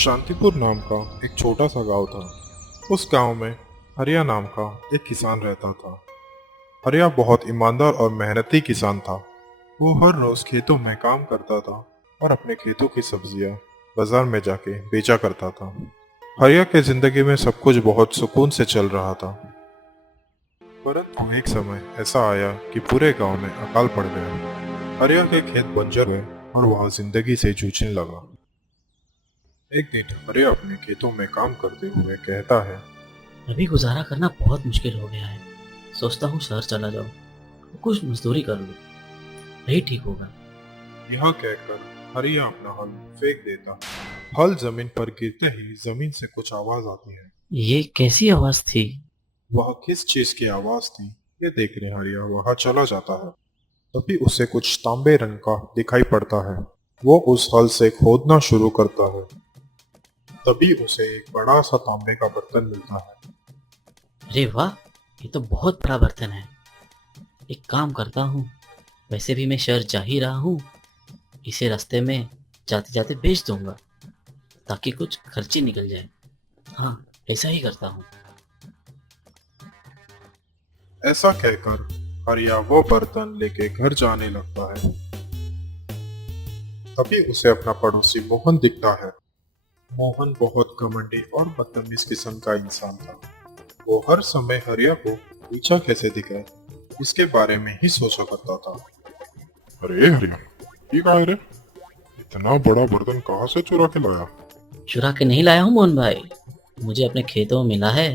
शांतिपुर नाम का एक छोटा सा गांव था। उस गांव में हरिया नाम का एक किसान रहता था। हरिया बहुत ईमानदार और मेहनती किसान था। वो हर रोज खेतों में काम करता था और अपने खेतों की सब्जियां बाजार में जाके बेचा करता था। हरिया के जिंदगी में सब कुछ बहुत सुकून से चल रहा था। परंतु एक समय ऐसा आया कि पूरे गांव में अकाल पड़ गया। हरिया के खेत बंजर हुए और वह जिंदगी से जूझने लगा। एक दिन हरिया अपने खेतों में काम करते हुए कहता है। अभी गुजारा करना बहुत मुश्किल हो गया है। सोचता हूँ शहर चला जाऊँ, कुछ मजदूरी कर लूँ, यही ठीक होगा। यह कहकर हरिया अपना हल फेंक देता है। हल जमीन पर गिरते ही जमीन से कुछ आवाज आती है। ये कैसी आवाज थी? वह किस चीज की आवाज थी ये देखने हरिया वहां चला जाता है। तभी उसे कुछ तांबे रंग का दिखाई पड़ता है। वो उस हल से खोदना शुरू करता है। तभी उसे एक बड़ा सा तांबे का बर्तन मिलता है। अरे वाह, ये तो बहुत बड़ा बर्तन है। एक काम करता हूँ, वैसे भी मैं शहर जा ही रहा हूँ, इसे रास्ते में जाते जाते बेच दूंगा ताकि कुछ खर्ची निकल जाए। हाँ, ऐसा ही करता हूँ। ऐसा कहकर हरिया वो बर्तन लेके घर जाने लगता है। तभी उसे अपना पड़ोसी मोहन दिखता है। मोहन बहुत घमंडी और बदतमीज किस्म का इंसान था। वो हर समय हरिया को नीचा कैसे दिखे इसके बारे में ही सोचा करता था। अरे हरिया, ये कहा है रे? इतना बड़ा बर्तन कहाँ से चुरा के लाया? चुरा के नहीं लाया हूँ मोहन भाई, मुझे अपने खेतों में मिला है।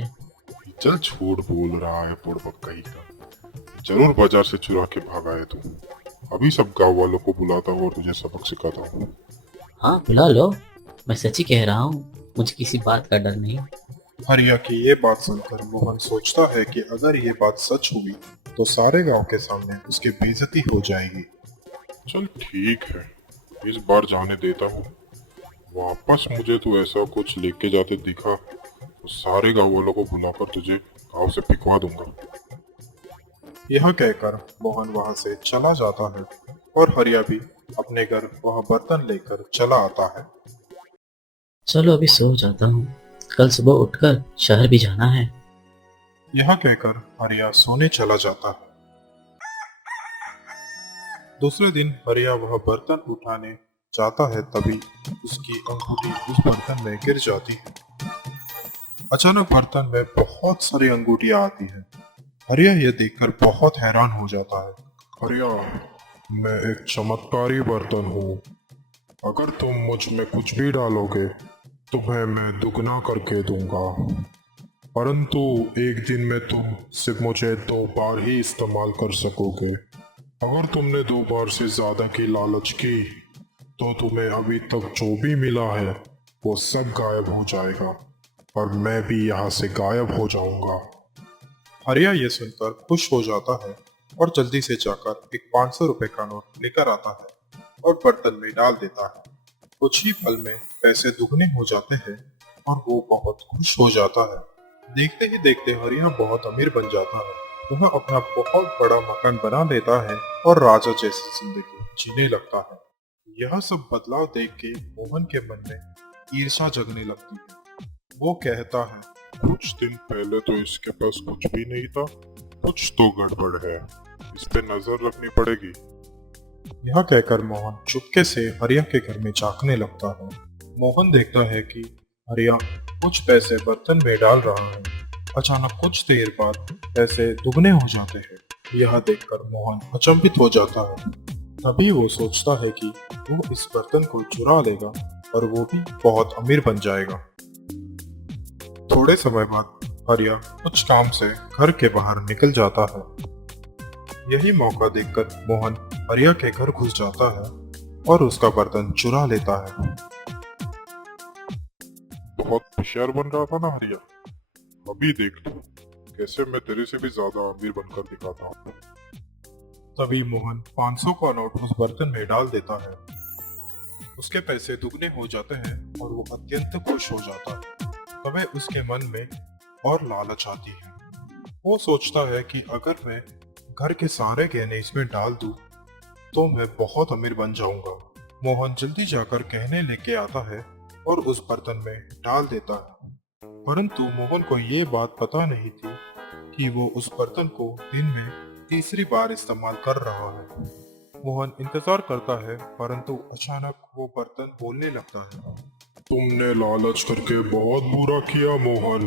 चल, झूठ बोल रहा है बुड़बक कहीं का। जरूर बाजार से चुरा के भागा है तू। अभी सब गांव वालों को बुलाता हूँ और तुझे सबक सिखाता हूँ। हाँ, बुला लो, मैं सच ही कह रहा हूँ, मुझे किसी बात का डर नहीं। हरिया की ये बात सुनकर मोहन सोचता है कि अगर ये बात सच हुई तो सारे गांव के सामने उसकी बेइज्जती हो जाएगी। चल ठीक है, इस बार जाने देता हूँ। वापस मुझे तू ऐसा कुछ लेके जाते दिखा तो सारे गांव वालों को बुलाकर तुझे गांव से पिकवा दूंगा। यह कहकर मोहन वहां से चला जाता है और हरिया भी अपने घर वह बर्तन लेकर चला आता है। चलो अभी सो जाता हूँ, कल सुबह उठकर शहर भी जाना है। यह कहकर हरिया सोने चला जाता है। दूसरे दिन हरिया वह बर्तन उठाने जाता है। तभी उसकी अंगूठी उस बर्तन में गिर जाती है। अचानक बर्तन में बहुत सारी अंगूठियां आती है। हरिया यह देखकर बहुत हैरान हो जाता है। हरिया, मैं एक चमत्कारी बर्तन हूँ। अगर तुम मुझ में कुछ भी डालोगे तुम्हें मैं दुगना करके दूंगा। परंतु एक दिन में तुम सिर्फ मुझे 2 बार ही इस्तेमाल कर सकोगे। अगर तुमने 2 बार से ज्यादा की लालच की तो तुम्हें अभी तक जो भी मिला है वो सब गायब हो जाएगा और मैं भी यहाँ से गायब हो जाऊंगा। हरिया ये सुनकर खुश हो जाता है और जल्दी से जाकर एक 500 रुपए का नोट लेकर आता है और बर्तन में डाल देता है। कुछ ही पल में पैसे दुगने हो जाते हैं और वो बहुत खुश हो जाता है। देखते ही देखते हरिया बहुत अमीर बन जाता है। वह अपना बहुत बड़ा मकान बना लेता है और राजा जैसी जिंदगी जीने लगता है। यह सब बदलाव देख के मोहन के मन में ईर्ष्या जगने लगती है। वो कहता है। कुछ दिन पहले तो इसके पास कुछ भी नहीं था। कुछ तो गड़बड़ है, इस पे नजर रखनी पड़ेगी। यह कहकर मोहन चुपके से हरिया के घर में झांकने लगता है। मोहन देखता है कि हरिया कुछ पैसे बर्तन में डाल रहा है। अचानक कुछ देर बाद पैसे दुगने हो जाते हैं। यह देखकर मोहन अचंभित हो जाता है। तभी वो सोचता है कि वो इस बर्तन को चुरा लेगा और वो भी बहुत अमीर बन जाएगा। थोड़े समय बाद हरिया कुछ काम से घर के बाहर निकल जाता है। यही मौका देखकर मोहन हरिया के घर घुस जाता है और उसका बर्तन चुरा लेता है। बहुत होशियार बन रहा था ना हरिया? अभी देख लो कैसे मैं तेरे से भी ज्यादा अमीर बनकर दिखाता हूँ। तभी मोहन 500 का नोट उस बर्तन में डाल देता है। उसके पैसे दुगने हो जाते हैं और वो अत्यंत खुश हो जाता है। तभी उसके मन में और लालच आती है। वो सोचता है कि अगर मैं घर के सारे गहने इसमें डाल दूं तो मैं बहुत अमीर बन जाऊंगा। मोहन जल्दी जाकर कहने लेके आता है और उस बर्तन में डाल देता है। परंतु मोहन को ये बात पता नहीं थी कि वो उस बर्तन को दिन में तीसरी बार इस्तेमाल कर रहा है। मोहन इंतजार करता है, परंतु अचानक वो बर्तन बोलने लगता है। तुमने लालच करके बहुत बुरा किया मोहन।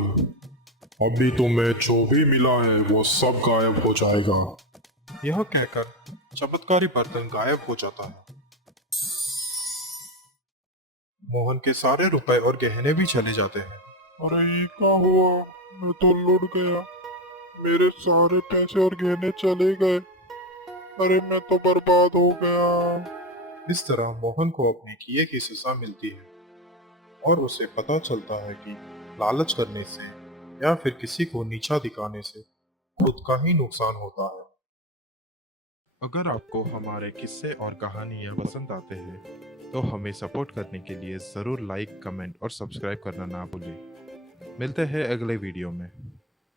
अभी तुम्हें जो भी मिला है वो सब गायब हो जाएगा। यह कहकर चमत्कारी बर्तन गायब हो जाता है। मोहन के सारे रुपए और गहने भी चले जाते हैं। अरे ये क्या हुआ? मैं तो लुट गया। मेरे सारे पैसे और गहने चले गए। अरे मैं तो बर्बाद हो गया। इस तरह मोहन को अपने किए की सजा मिलती है और उसे पता चलता है कि लालच करने से या फिर किसी को नीचा दिखाने से खुद का ही नुकसान होता है। अगर आपको हमारे किस्से और कहानियाँ पसंद आते हैं तो हमें सपोर्ट करने के लिए ज़रूर लाइक, कमेंट और सब्सक्राइब करना ना भूलें। मिलते हैं अगले वीडियो में।